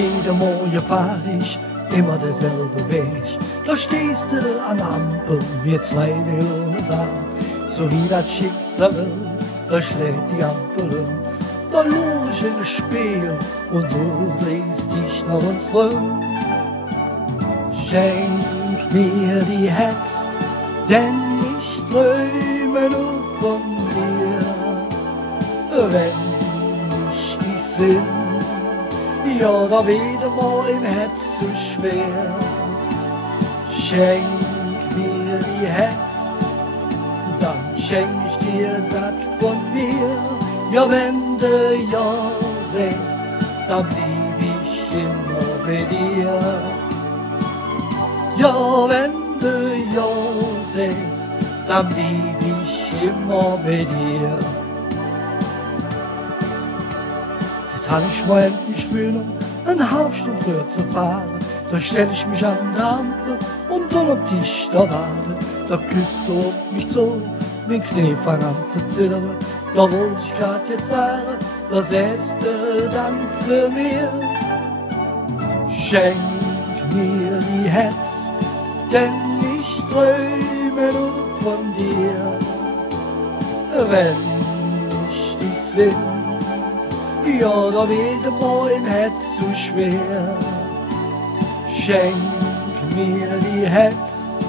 Jede Morgen fahr ich immer derselbe Weg. Da stehst du an der Ampel, wir zwei will uns an. So wie das Schicksal will, da schlägt die Ampel um. Da lur ich in das Spiel und du drehst dich nach uns rum. Schenk mir die Herz, denn ich träume nur von dir. Wenn ich dich sinn, ja, da wird mal im Herz zu schwer. Schenk mir die Herz, dann schenk ich dir das von mir. Ja, wenn du ja sagst, dann blieb ich immer bei dir. Ja, wenn du ja sagst, dann blieb ich immer bei dir. Jetzt hab ich mal endlich Fühlung, eine halbe Stunde früher zu fahren. Da stell ich mich an die Ampel und dann ob dich da warte. Da küsst du auf mich zu, mein Knie fang an zu zittern. Da wollte ich grad jetzt sagen, da säst du dann zu mir. Schenk mir die Herz, denn ich träume nur von dir. Wenn ich dich sinn, ja, da wird mir im Herz zu schwer. Schenk mir die Herz,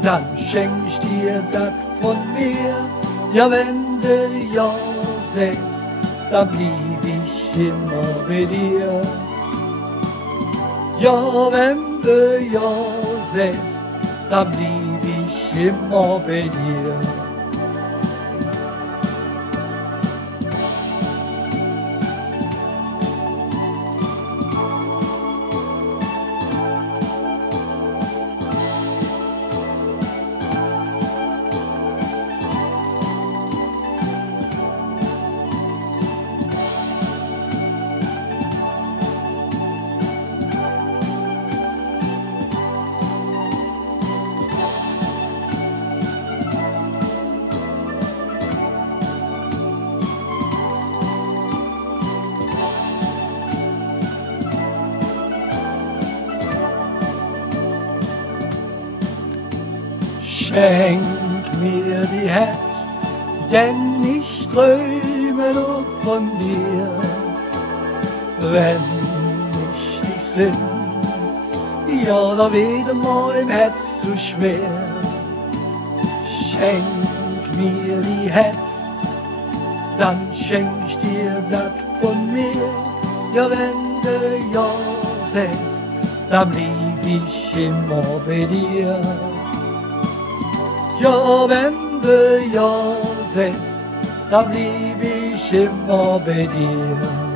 dann schenk ich dir das von mir. Ja, wenn du ja sagst, dann blieb ich immer bei dir. Ja, wenn du ja sagst, dann blieb ich immer bei dir. Schenk mir die Herz, denn ich träume nur von dir. Wenn ich dich sinn, ja, da wird mir im Herz zu schwer. Schenk mir die Herz, dann schenk ich dir das von mir. Ja, wenn du ja sagst, dann blieb ich immer bei dir. Ja, wenn du ja sagst, dann blieb ich immer bei dir.